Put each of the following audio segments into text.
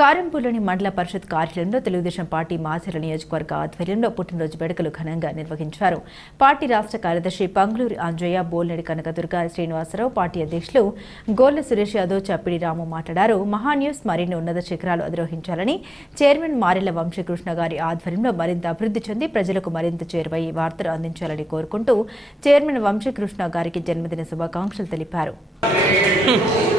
కారంపూలోని మండల పరిషత్ కార్యాలయంలో తెలుగుదేశం పార్టీ మాచర్ల నియోజకవర్గ ఆధ్వర్యంలో పుట్టినరోజు వేడుకలు ఘనంగా నిర్వహించారు. పార్టీ రాష్ట్ర కార్యదర్శి పంగులూరి అంజయ్య బోల్నడి కనకదుర్గ శ్రీనివాసరావు పార్టీ అధ్యక్షులు గోల్ల సురేష్ యాదవ్ చప్పిడి రాము మాట్లాడారు. మహాన్యూస్ మరిన్ని ఉన్నత శిఖరాలు అధిరోహించాలని చైర్మన్ మారెల వంశీకృష్ణ గారి ఆధ్వర్యంలో మరింత అభివృద్ధి చెంది ప్రజలకు మరింత చేరువై వార్తలు అందించాలని కోరుకుంటూ చైర్మన్ వంశీకృష్ణ గారికి జన్మదిన శుభాకాంక్షలు తెలిపారు.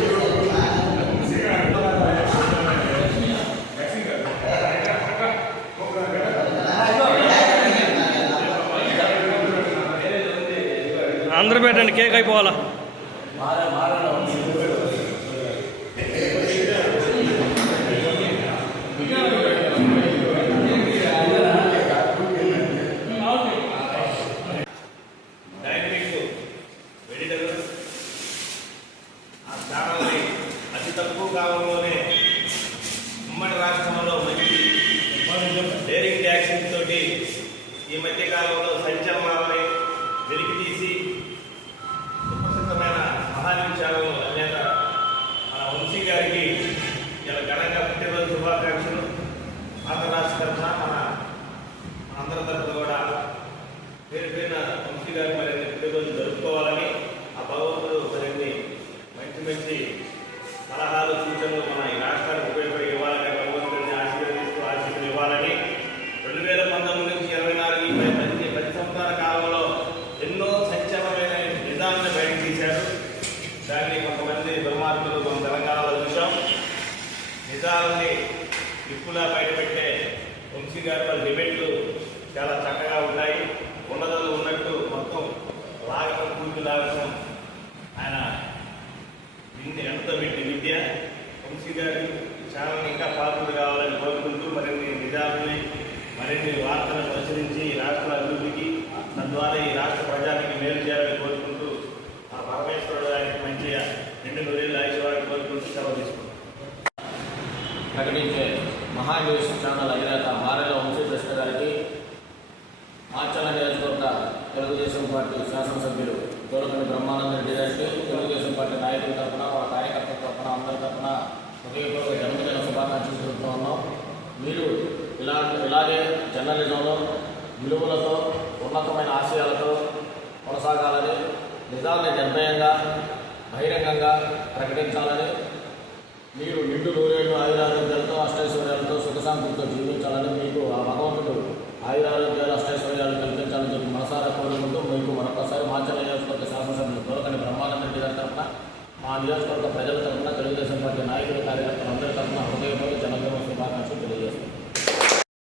అందరూ పెట్టండి కేక్ అయిపోవాలా? డైనమిక్ ఎడిటర్ ఆ ఛానల్ని అతి తక్కువ కాలంలోనే ఉమ్మడి రాష్ట్రంలో మంచి డైరింగ్ ట్యాక్సింగ్ తోటి ఈ మధ్య కాలంలో సంచలనాలని వెలికి పేరు పేరున వంశీ గారి మరి పుట్టినరోజు జరుపుకోవాలని ఆ భగవంతుడు మరిన్ని మంచి మంచి సలహాలు సూచనలు మన ఈ రాష్ట్రానికి ఉపయోగపడి ఇవ్వాలని భగవంతుడిని ఆశీర్వదిస్తూ ఆశీర్వలు ఇవ్వాలని రెండు వేల పంతొమ్మిది నుంచి ఇరవై నాలుగు ఈ పది పది పది సంవత్సరాల కాలంలో ఎన్నో సంచలనమైన నిజాన్ని బయట తీశారు. దాన్ని కొంతమంది దుర్మార్గులు మన తెలంగాణలో చూసాం నిజాలని నిప్పులా బయటపెట్టే వంశీ గారి వాళ్ళ డిబేట్లు ఆయన విద్య ఎంతో విద్య విద్య వంశీ గారు ఛానల్ ఇంకా పాపులర్ కావాలని కోరుకుంటూ మరిన్ని నిజాలని మరిన్ని వార్తలను ప్రచురించి ఈ రాష్ట్ర అభివృద్ధికి తద్వారా ఈ రాష్ట్ర ప్రజానికి మేలు చేయాలని కోరుకుంటూ ఆ పరమేశ్వరుడు ఆయనకి మంచిగా రెండు నూరేళ్ళు ఆయుష్వాన్ని కోరుకుంటూ సెలవు తీసుకుంటాం ప్రకటించే మహాన్యూస్ ఛానల్ అధినేత మారెల వంశీకృష్ణ గారికి మార్చల నియోజకవర్గ తెలుగుదేశం పార్టీ శాసనసభ్యులు బ్రహ్మానంద రెడ్డి గారికి తెలుగుదేశం పార్టీ నాయకుల తరఫున వాళ్ళ కార్యకర్తల తరఫున అందరి తరఫున హృదయపూర్వక జన్మదిన శుభాకాంక్షలు చెబుతూ ఉన్నాం. మీరు ఇలా ఇలాగే జర్నలిజంలో విలువలతో ఉన్నతమైన ఆశయాలతో కొనసాగాలని నిజాన్ని నిర్భయంగా బహిరంగంగా ప్రకటించాలని మీరు నిండు నూరేళ్ళు ఆయురారోగ్యాలతో అష్టైశ్వర్యాలతో సుఖశాంతులతో జీవించాలని మీకు ఆ భగవంతుడు ఆయురారోగ్యాలు మా నియోజకవర్గ ప్రజల తరఫున